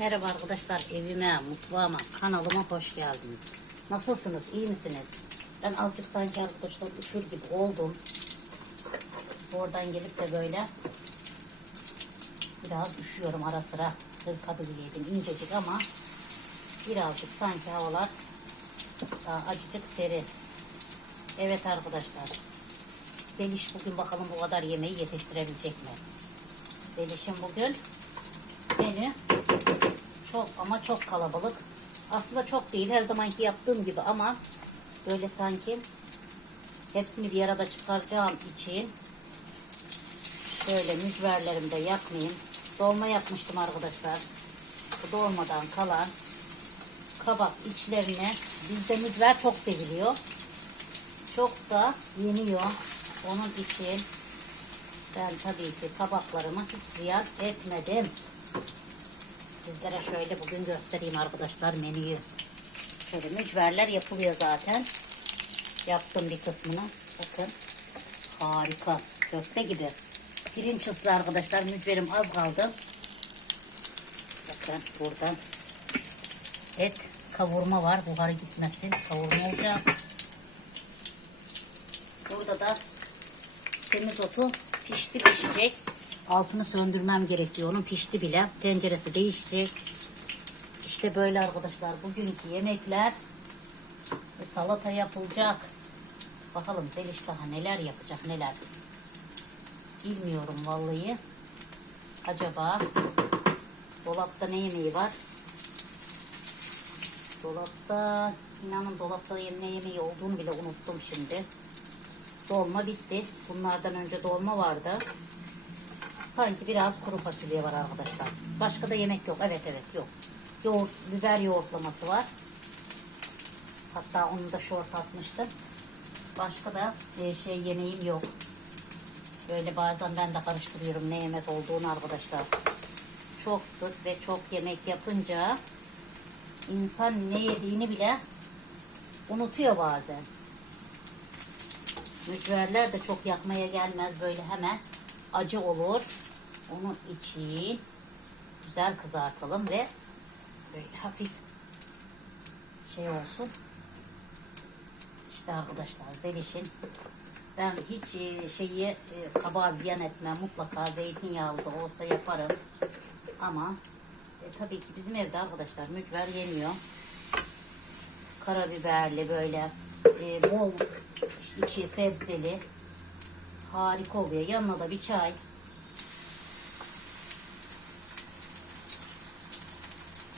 Merhaba arkadaşlar evime, mutfağıma, kanalıma hoş geldiniz. Nasılsınız, iyi misiniz? Ben azıcık sanki arkadaşlar üşür gibi oldum. Oradan gelip de böyle biraz üşüyorum ara sıra. Hırka giydim incecik ama birazcık sanki havalar daha acıcık serin. Evet arkadaşlar. Deliş bugün bakalım bu kadar yemeği yetiştirebilecek mi? Delişim bugün beni çok ama çok kalabalık. Aslında çok değil her zamanki yaptığım gibi ama böyle sanki hepsini bir arada çıkaracağım için şöyle mücverlerimi de yakmayayım. Dolma yapmıştım arkadaşlar. Bu dolmadan kalan kabak içlerine bizde mücver çok seviliyor. Çok da yeniyor. Onun için ben tabii ki kabaklarımı hiç ziyan etmedim. Sizlere şöyle bugün göstereyim arkadaşlar menüyü. Şöyle mücverler yapılıyor zaten. Yaptım bir kısmını. Bakın. Harika. Köfte gibi. Pirinç ıslı arkadaşlar. Mücverim az kaldı. Bakın buradan et kavurma var. Buharı gitmesin. Kavurma olacak. Burada da semizotu pişti pişecek. Altını söndürmem gerekiyor. Onun pişti bile. Tenceresi değişecek. İşte böyle arkadaşlar. Bugünkü yemekler ve salata yapılacak. Bakalım Zeliş daha neler yapacak neler. Bilmiyorum vallahi. Acaba dolapta ne yemeği var? Dolapta inanın dolapta ne yemeği olduğunu bile unuttum şimdi. Dolma bitti. Bunlardan önce dolma vardı. Sanki biraz kuru fasulye var arkadaşlar. Başka da yemek yok. Evet evet yok. Yoğurt, biber yoğurtlaması var. Hatta onu da şort atmıştım. Başka da e, şey yemeğim yok. Böyle bazen ben de karıştırıyorum ne yemek olduğunu arkadaşlar. Çok sık ve çok yemek yapınca insan ne yediğini bile unutuyor bazen. Mücverler de çok yakmaya gelmez böyle hemen acı olur. Onun için güzel kızartalım ve böyle hafif şey olsun. İşte arkadaşlar zelişin ben hiç e, şeyi e, kabağı ziyan etmem. Mutlaka zeytinyağlı da olsa yaparım. Ama e, tabii ki bizim evde arkadaşlar mücver yeniyor. Karabiberli böyle e, bol içi sebzeli harika oluyor. Yanına da bir çay.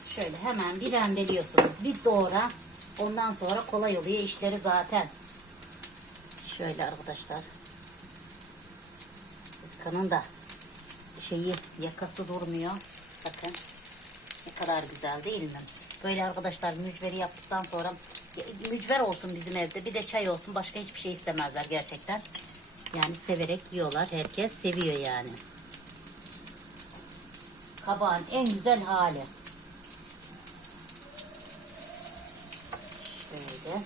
Şöyle hemen bir rendeliyorsunuz. Bir doğra. Ondan sonra kolay oluyor. işleri zaten. Şöyle arkadaşlar. Kanın da şeyi yakası durmuyor. Bakın. Ne kadar güzel değil mi? Böyle arkadaşlar mücveri yaptıktan sonra mücver olsun bizim evde. Bir de çay olsun. Başka hiçbir şey istemezler gerçekten. Yani severek yiyorlar. Herkes seviyor yani. Kabağın en güzel hali. Şöyle.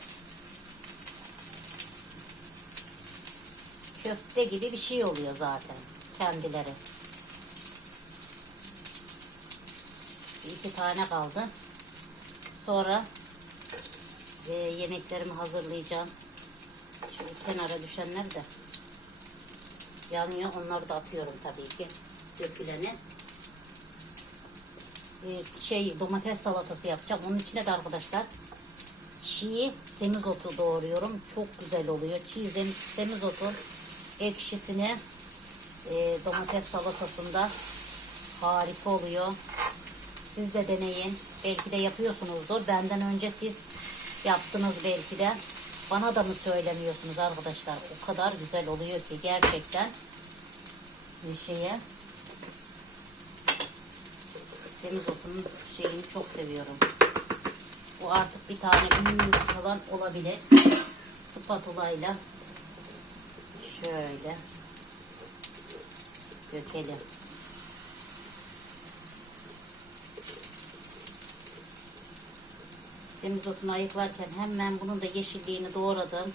Köfte gibi bir şey oluyor zaten. Kendileri. İki tane kaldı. Sonra e, yemeklerimi hazırlayacağım. Şöyle kenara düşenler de yanıyor. Onları da atıyorum tabii ki. Döküleni. Ee, şey domates salatası yapacağım. Onun içine de arkadaşlar çiğ semizotu doğruyorum. Çok güzel oluyor. Çiğ semizotu ekşisini e, domates salatasında harika oluyor. Siz de deneyin. Belki de yapıyorsunuzdur. Benden önce siz yaptınız belki de. Bana da mı söylemiyorsunuz arkadaşlar? O kadar güzel oluyor ki gerçekten bir şeye semizotunun şeyini çok seviyorum. Bu artık bir tane büyük falan olabilir. Spatula ile şöyle dökelim. Semizotunu ayıklarken hemen bunun da yeşilliğini doğradım.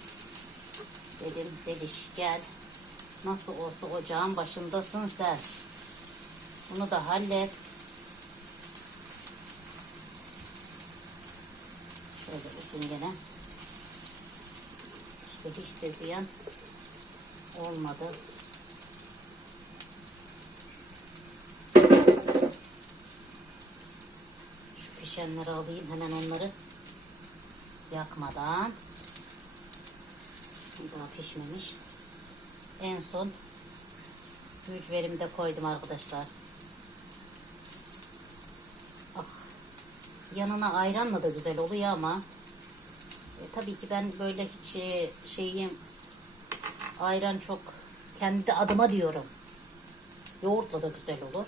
Dedim Deliş gel. Nasıl olsa ocağın başındasın sen. Bunu da hallet. Şöyle uzun gene. İşte hiç de ziyan olmadı. Şu pişenleri alayım hemen onları yakmadan. Daha pişmemiş. En son mücverimi de koydum arkadaşlar. Ah, yanına ayranla da güzel oluyor ama e, tabii ki ben böyle hiç e, şeyim ayran çok kendi adıma diyorum. Yoğurtla da güzel olur.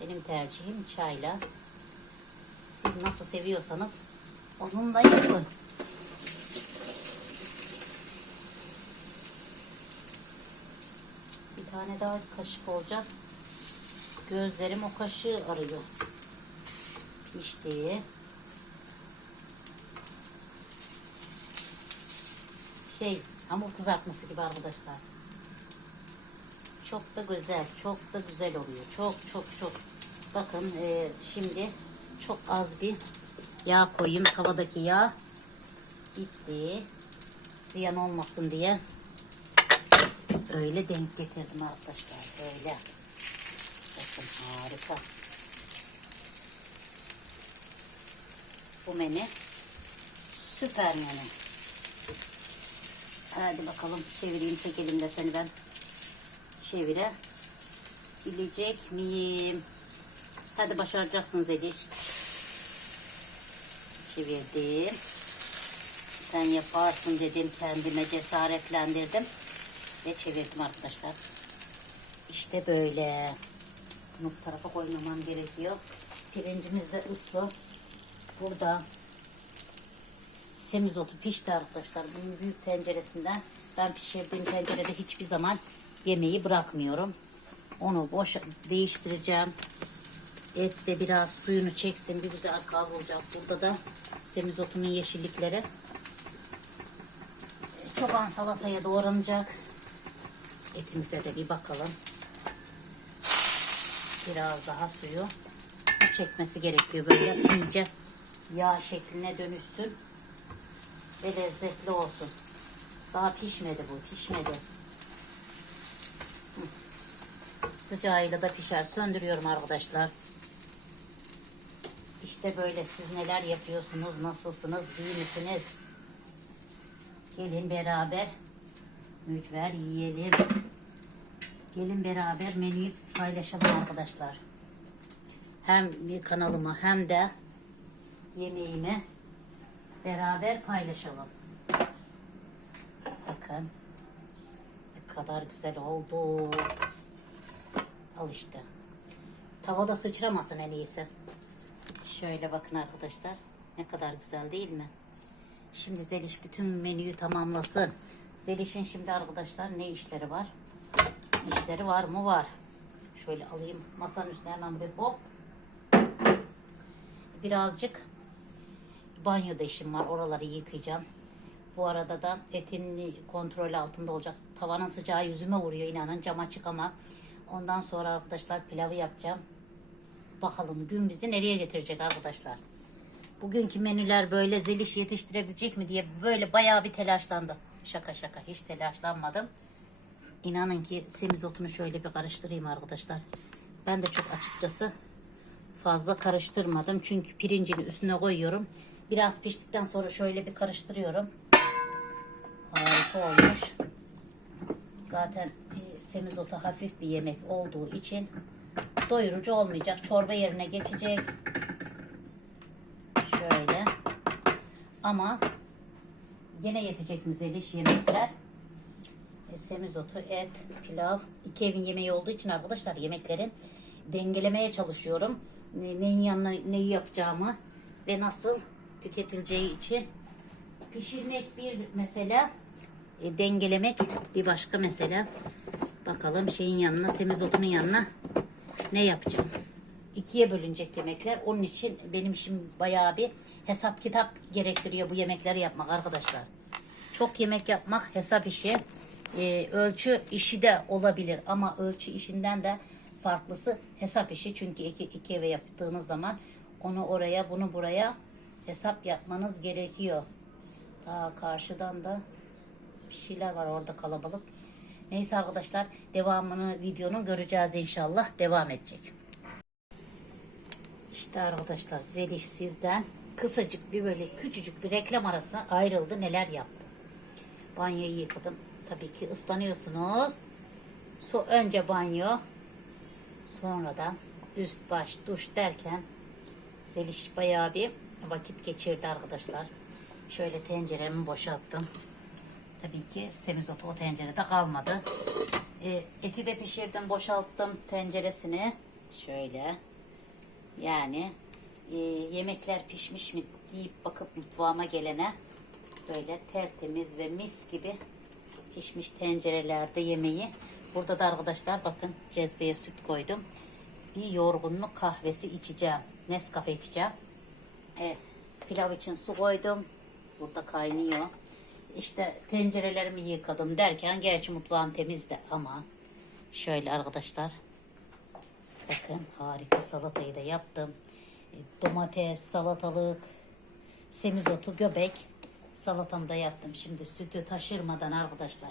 Benim tercihim çayla. Siz nasıl seviyorsanız onunla yapın. Bir tane daha kaşık olacak. Gözlerim o kaşığı arıyor. İşte şey hamur kızartması gibi arkadaşlar. Çok da güzel, çok da güzel oluyor. Çok çok çok. Bakın e, şimdi çok az bir yağ koyayım. Tavadaki yağ gitti. Ziyan olmasın diye öyle denk getirdim arkadaşlar. Böyle. Bakın harika. Bu menü süper menü. Hadi bakalım çevireyim tek elimde seni ben çevire bilecek miyim? Hadi başaracaksınız Eliş. Çevirdim. Sen yaparsın dedim kendime cesaretlendirdim ve çevirdim arkadaşlar. İşte böyle. Bunu bu tarafa koymamam gerekiyor. Pirincimiz de ıslı. Burada semizotu pişti arkadaşlar. Bunun büyük tenceresinden ben pişirdiğim tencerede hiçbir zaman yemeği bırakmıyorum. Onu boş değiştireceğim. Et de biraz suyunu çeksin. Bir güzel kavrulacak. Burada da semizotunun yeşillikleri. Çoban salataya doğranacak. Etimize de bir bakalım. Biraz daha suyu çekmesi gerekiyor. Böyle iyice yağ şekline dönüşsün ve lezzetli olsun. Daha pişmedi bu, pişmedi. Sıcağıyla da pişer. Söndürüyorum arkadaşlar. İşte böyle siz neler yapıyorsunuz, nasılsınız, iyi misiniz? Gelin beraber mücver yiyelim. Gelin beraber menüyü paylaşalım arkadaşlar. Hem kanalımı hem de yemeğimi beraber paylaşalım. Bakın ne kadar güzel oldu. Al işte. Tavada sıçramasın en iyisi. Şöyle bakın arkadaşlar. Ne kadar güzel değil mi? Şimdi Zeliş bütün menüyü tamamlasın. Zeliş'in şimdi arkadaşlar ne işleri var? İşleri var mı? Var. Şöyle alayım masanın üstüne hemen bir hop. Birazcık banyoda işim var. Oraları yıkayacağım. Bu arada da etin kontrol altında olacak. Tavanın sıcağı yüzüme vuruyor inanın cam açık ama ondan sonra arkadaşlar pilavı yapacağım. Bakalım gün bizi nereye getirecek arkadaşlar. Bugünkü menüler böyle zeliş yetiştirebilecek mi diye böyle bayağı bir telaşlandı. Şaka şaka hiç telaşlanmadım. İnanın ki semizotunu şöyle bir karıştırayım arkadaşlar. Ben de çok açıkçası fazla karıştırmadım. Çünkü pirincini üstüne koyuyorum. Biraz piştikten sonra şöyle bir karıştırıyorum. Harika olmuş. Zaten semizotu hafif bir yemek olduğu için doyurucu olmayacak. Çorba yerine geçecek. Şöyle. Ama gene yetecek mi zeliş yemekler? E, semizotu, et, pilav. iki evin yemeği olduğu için arkadaşlar yemekleri dengelemeye çalışıyorum. Ne- Neyin yanına neyi yapacağımı ve nasıl tüketileceği için pişirmek bir mesele, e, dengelemek bir başka mesele. Bakalım şeyin yanına, semizotunun yanına ne yapacağım? İkiye bölünecek yemekler. Onun için benim şimdi bayağı bir hesap kitap gerektiriyor bu yemekleri yapmak arkadaşlar. Çok yemek yapmak hesap işi. Ee, ölçü işi de olabilir ama ölçü işinden de farklısı hesap işi. Çünkü iki, iki eve yaptığınız zaman onu oraya bunu buraya hesap yapmanız gerekiyor. Daha karşıdan da bir şeyler var orada kalabalık. Neyse arkadaşlar devamını videonun göreceğiz inşallah. Devam edecek. İşte arkadaşlar Zeliş sizden kısacık bir böyle küçücük bir reklam arası ayrıldı neler yaptı. Banyoyu yıkadım. Tabii ki ıslanıyorsunuz. Su önce banyo sonra da üst baş duş derken Zeliş bayağı bir vakit geçirdi arkadaşlar. Şöyle tenceremi boşalttım. Tabii ki semizotu o tencerede kalmadı. E, eti de pişirdim, boşalttım tenceresini. Şöyle. Yani e, yemekler pişmiş mi deyip bakıp mutfağıma gelene böyle tertemiz ve mis gibi pişmiş tencerelerde yemeği. Burada da arkadaşlar bakın cezveye süt koydum. Bir yorgunluk kahvesi içeceğim. Nescafe içeceğim. E, pilav için su koydum. Burada kaynıyor. İşte tencerelerimi yıkadım derken gerçi mutfağım temizdi ama şöyle arkadaşlar bakın harika salatayı da yaptım. E, Domates, salatalık, semizotu, göbek salatamı da yaptım. Şimdi sütü taşırmadan arkadaşlar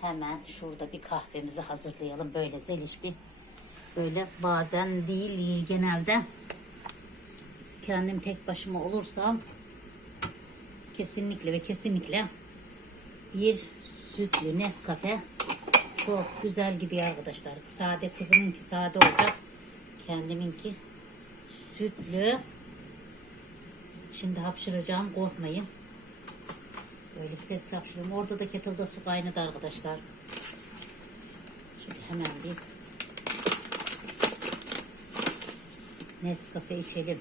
hemen şurada bir kahvemizi hazırlayalım. Böyle zeliş bir böyle bazen değil genelde kendim tek başıma olursam kesinlikle ve kesinlikle bir sütlü Nescafe çok güzel gidiyor arkadaşlar. Sade kızımınki sade olacak. Kendiminki sütlü. Şimdi hapşıracağım korkmayın. Böyle sesli hapşırıyorum. Orada da kettle'da su kaynadı arkadaşlar. Şöyle hemen bir Nescafe içelim.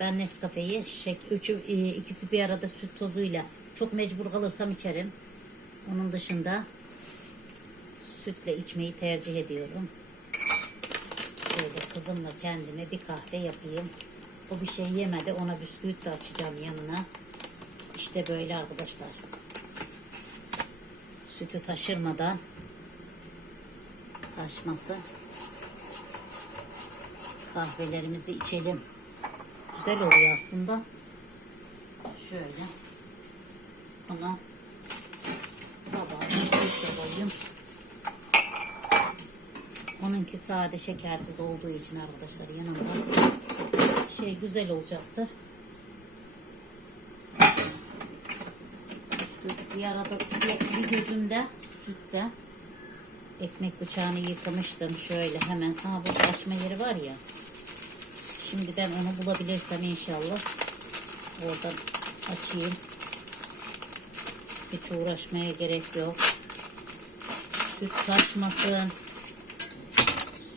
Ben Nescafe'yi şek üçü e, ikisi bir arada süt tozuyla çok mecbur kalırsam içerim. Onun dışında sütle içmeyi tercih ediyorum. Böyle kızımla kendime bir kahve yapayım. O bir şey yemedi. Ona bisküvit de açacağım yanına. İşte böyle arkadaşlar. Sütü taşırmadan taşması kahvelerimizi içelim. Güzel oluyor aslında. Şöyle. Bunu koyayım. Onunki sade şekersiz olduğu için arkadaşlar yanında şey güzel olacaktır. Bir arada bir gözümde sütte ekmek bıçağını yıkamıştım şöyle hemen ha burada açma yeri var ya şimdi ben onu bulabilirsem inşallah oradan açayım hiç uğraşmaya gerek yok süt taşmasın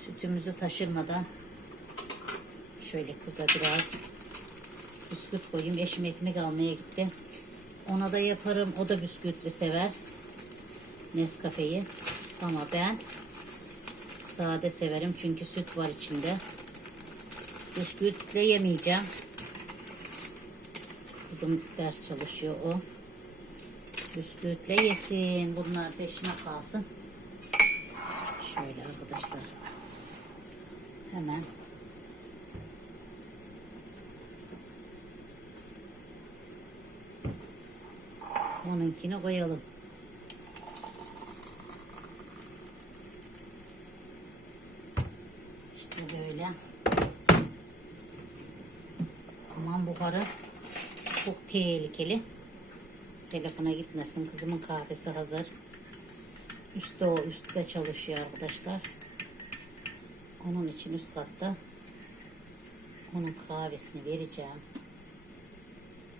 sütümüzü taşırmadan şöyle kıza biraz bisküt koyayım eşim ekmek almaya gitti ona da yaparım o da bisküvitli sever Nescafe'yi ama ben sade severim çünkü süt var içinde. Bisküvitle yemeyeceğim. Kızım ders çalışıyor o. Bisküvitle yesin. Bunlar peşime kalsın. Arkadaşlar. Hemen onunkini koyalım. İşte böyle. Aman buharı çok tehlikeli. Telefona gitmesin. Kızımın kahvesi hazır. Üstte o üstte çalışıyor arkadaşlar. Onun için üst katta onun kahvesini vereceğim.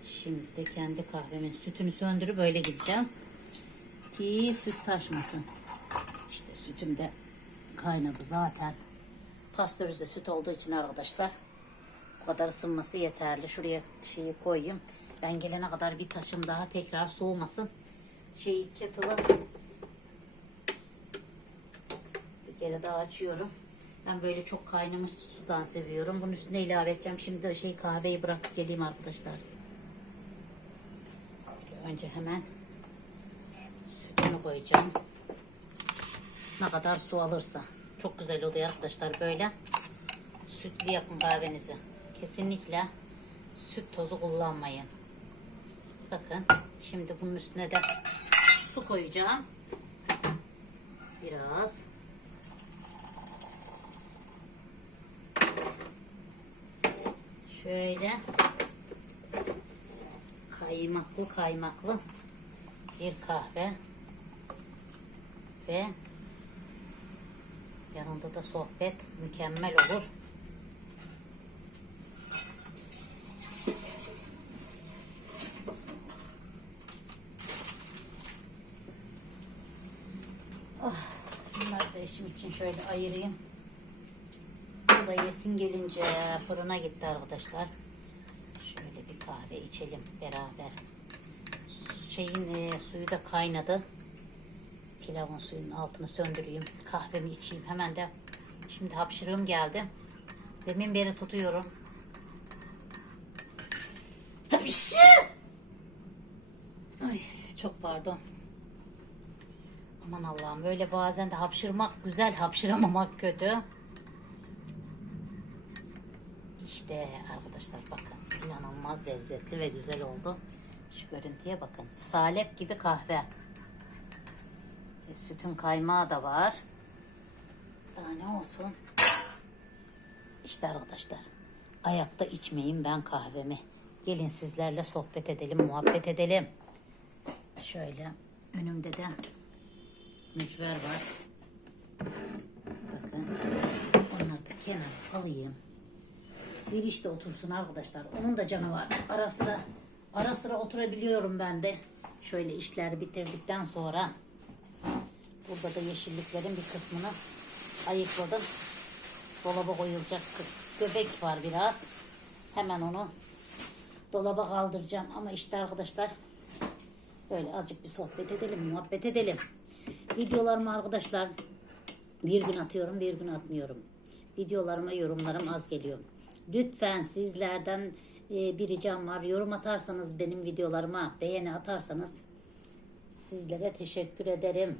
Şimdi de kendi kahvemin sütünü söndürüp böyle gideceğim. Ki süt taşmasın. İşte sütüm de kaynadı zaten. Pastörize süt olduğu için arkadaşlar bu kadar ısınması yeterli. Şuraya şeyi koyayım. Ben gelene kadar bir taşım daha tekrar soğumasın. Şeyi kettle'ı bir kere daha açıyorum. Ben böyle çok kaynamış sudan seviyorum. Bunun üstüne ilave edeceğim. Şimdi şey kahveyi bırakıp geleyim arkadaşlar. Önce hemen sütünü koyacağım. Ne kadar su alırsa. Çok güzel oluyor arkadaşlar böyle. Sütlü yapın kahvenizi. Kesinlikle Süt tozu kullanmayın. Bakın şimdi bunun üstüne de su koyacağım. Biraz. Şöyle kaymaklı kaymaklı bir kahve ve yanında da sohbet mükemmel olur. Ah, bunları da eşim için şöyle ayırayım. Da yesin gelince fırına gitti arkadaşlar. Şöyle bir kahve içelim beraber. Şeyin e, suyu da kaynadı. Pilavın suyunun altını söndüreyim. Kahvemi içeyim. Hemen de şimdi hapşırığım geldi. Demin beri tutuyorum. Hapşı! Ay çok pardon. Aman Allah'ım böyle bazen de hapşırmak güzel, hapşıramamak kötü. İşte arkadaşlar bakın inanılmaz lezzetli ve güzel oldu. Şu görüntüye bakın. Salep gibi kahve. E, sütün kaymağı da var. Daha ne olsun? İşte arkadaşlar. Ayakta içmeyin ben kahvemi. Gelin sizlerle sohbet edelim, muhabbet edelim. Şöyle önümde de mücver var. Bakın. Onları da kenara alayım. Ziliş de otursun arkadaşlar. Onun da canı var. Ara sıra, ara sıra oturabiliyorum ben de. Şöyle işleri bitirdikten sonra burada da yeşilliklerin bir kısmını ayıkladım. Dolaba koyulacak göbek var biraz. Hemen onu dolaba kaldıracağım. Ama işte arkadaşlar böyle azıcık bir sohbet edelim, muhabbet edelim. Videolarımı arkadaşlar bir gün atıyorum, bir gün atmıyorum. Videolarıma yorumlarım az geliyor. Lütfen sizlerden e, bir ricam var. Yorum atarsanız benim videolarıma, beğeni atarsanız sizlere teşekkür ederim.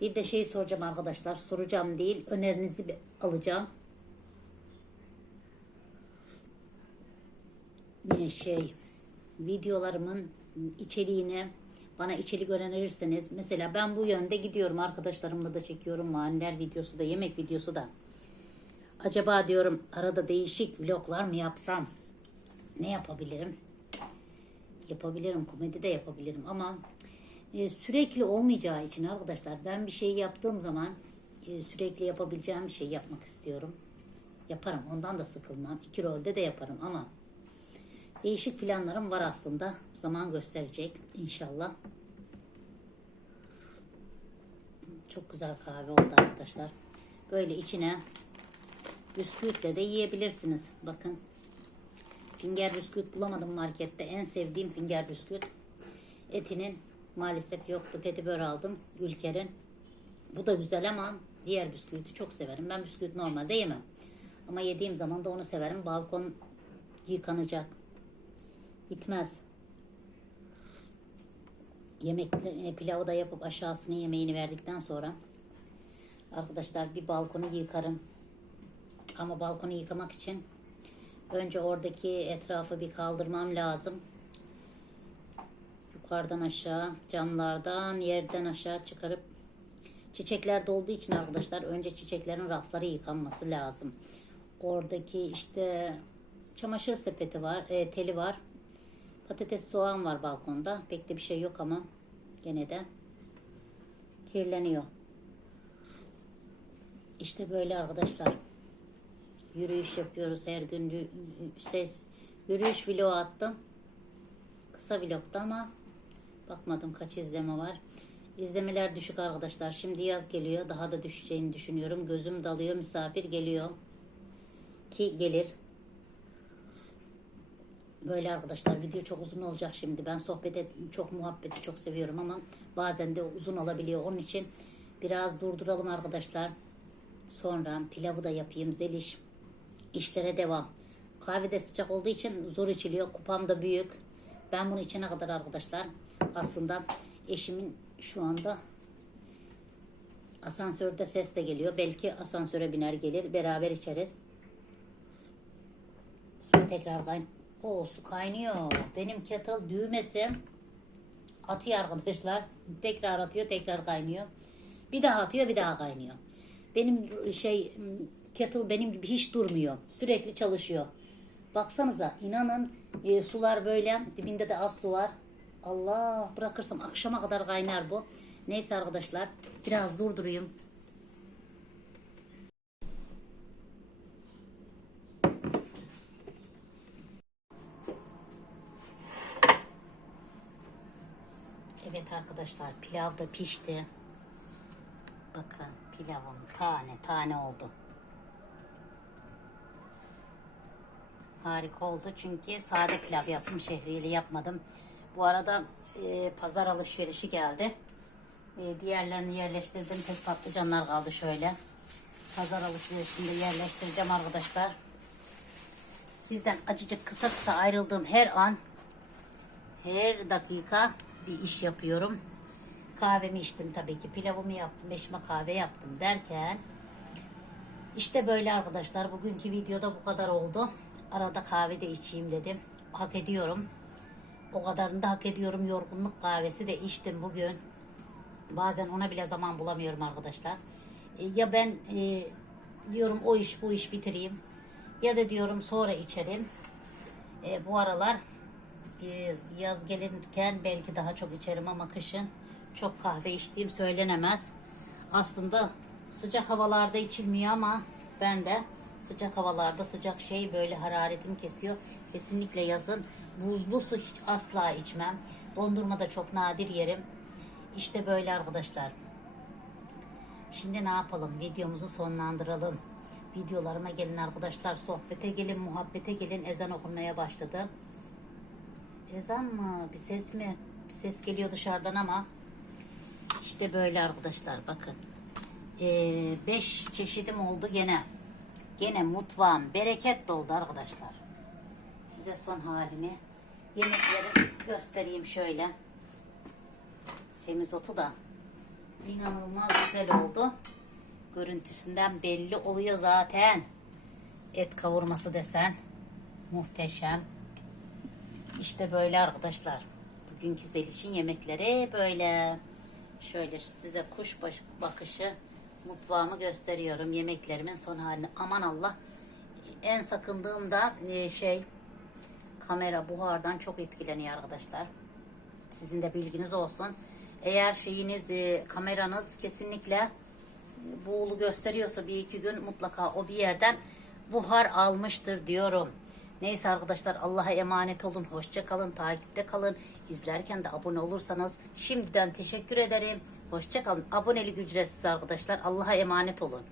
Bir de şey soracağım arkadaşlar. Soracağım değil, önerinizi alacağım. Ne şey videolarımın içeriğine bana içerik önerirseniz mesela ben bu yönde gidiyorum arkadaşlarımla da çekiyorum maniler videosu da yemek videosu da acaba diyorum arada değişik vloglar mı yapsam ne yapabilirim yapabilirim komedi de yapabilirim ama e, sürekli olmayacağı için arkadaşlar ben bir şey yaptığım zaman e, sürekli yapabileceğim bir şey yapmak istiyorum yaparım ondan da sıkılmam iki rolde de yaparım ama Değişik planlarım var aslında. Zaman gösterecek inşallah. Çok güzel kahve oldu arkadaşlar. Böyle içine bisküvitle de yiyebilirsiniz. Bakın. Finger bisküvit bulamadım markette. En sevdiğim finger bisküvit. Etinin maalesef yoktu. Petibör aldım. Ülker'in. Bu da güzel ama diğer bisküviti çok severim. Ben bisküvit normalde yemem. Ama yediğim zaman da onu severim. Balkon yıkanacak. Bitmez. Yemekle, e, pilavı da yapıp aşağısını yemeğini verdikten sonra arkadaşlar bir balkonu yıkarım. Ama balkonu yıkamak için önce oradaki etrafı bir kaldırmam lazım. Yukarıdan aşağı, camlardan, yerden aşağı çıkarıp çiçekler dolduğu için arkadaşlar önce çiçeklerin rafları yıkanması lazım. Oradaki işte çamaşır sepeti var, e, teli var. Patates soğan var balkonda. Pek de bir şey yok ama gene de kirleniyor. İşte böyle arkadaşlar. Yürüyüş yapıyoruz her gün. Ses yürüyüş vlogu attım. Kısa vlogda ama bakmadım kaç izleme var. İzlemeler düşük arkadaşlar. Şimdi yaz geliyor. Daha da düşeceğini düşünüyorum. Gözüm dalıyor. Misafir geliyor. Ki gelir. Böyle arkadaşlar video çok uzun olacak şimdi. Ben sohbet et, çok muhabbeti çok seviyorum ama bazen de uzun olabiliyor. Onun için biraz durduralım arkadaşlar. Sonra pilavı da yapayım. Zeliş. İşlere devam. Kahve de sıcak olduğu için zor içiliyor. Kupam da büyük. Ben bunu içene kadar arkadaşlar aslında eşimin şu anda asansörde ses de geliyor. Belki asansöre biner gelir. Beraber içeriz. Suyu tekrar kayn O su kaynıyor. Benim kettle düğmesi atıyor arkadaşlar. Tekrar atıyor, tekrar kaynıyor. Bir daha atıyor, bir daha kaynıyor. Benim şey kettle benim gibi hiç durmuyor. Sürekli çalışıyor. Baksanıza inanın e, sular böyle dibinde de az su var. Allah bırakırsam akşama kadar kaynar bu. Neyse arkadaşlar biraz durdurayım. Evet arkadaşlar pilav da pişti. Bakın pilavım tane tane oldu. Harika oldu çünkü sade pilav yaptım şehriyeli yapmadım. Bu arada e, pazar alışverişi geldi. E, diğerlerini yerleştirdim. Tek patlıcanlar kaldı şöyle. Pazar alışverişinde yerleştireceğim arkadaşlar. Sizden acıcık kısa kısa ayrıldığım her an her dakika bir iş yapıyorum. Kahvemi içtim tabii ki. Pilavımı yaptım. Eşime kahve yaptım derken işte böyle arkadaşlar. Bugünkü videoda bu kadar oldu. Arada kahve de içeyim dedim. Hak ediyorum. O kadarını da hak ediyorum. Yorgunluk kahvesi de içtim bugün. Bazen ona bile zaman bulamıyorum arkadaşlar. E, Ya ben e, diyorum o iş bu iş bitireyim. Ya da diyorum sonra içerim. E, bu aralar e, yaz gelirken belki daha çok içerim ama kışın çok kahve içtiğim söylenemez. Aslında sıcak havalarda içilmiyor ama ben de sıcak havalarda sıcak şey böyle hararetim kesiyor. Kesinlikle yazın buzlu su hiç asla içmem. Dondurma da çok nadir yerim. İşte böyle arkadaşlar. Şimdi ne yapalım? Videomuzu sonlandıralım. Videolarıma gelin arkadaşlar. Sohbete gelin, muhabbete gelin. Ezan okunmaya başladı. Ezan mı? Bir ses mi? Bir ses geliyor dışarıdan ama işte böyle arkadaşlar bakın. Ee, beş çeşidim oldu gene. Gene mutfağım bereket doldu arkadaşlar. Size son halini yemekleri göstereyim şöyle. Semizotu da inanılmaz güzel oldu. Görüntüsünden belli oluyor zaten. Et kavurması desen muhteşem. İşte böyle arkadaşlar. Bugünkü Zeliş'in yemekleri böyle. Şöyle size kuş bakışı mutfağımı gösteriyorum. Yemeklerimin son halini. Aman Allah. En sakındığım da e, şey kamera buhardan çok etkileniyor arkadaşlar. Sizin de bilginiz olsun. Eğer şeyiniz e, kameranız kesinlikle buğulu gösteriyorsa bir iki gün mutlaka o bir yerden buhar almıştır diyorum. Neyse arkadaşlar Allah'a emanet olun. Hoşça kalın. Takipte kalın. İzlerken de abone olursanız şimdiden teşekkür ederim. Hoşça kalın. Abonelik ücretsiz arkadaşlar. Allah'a emanet olun.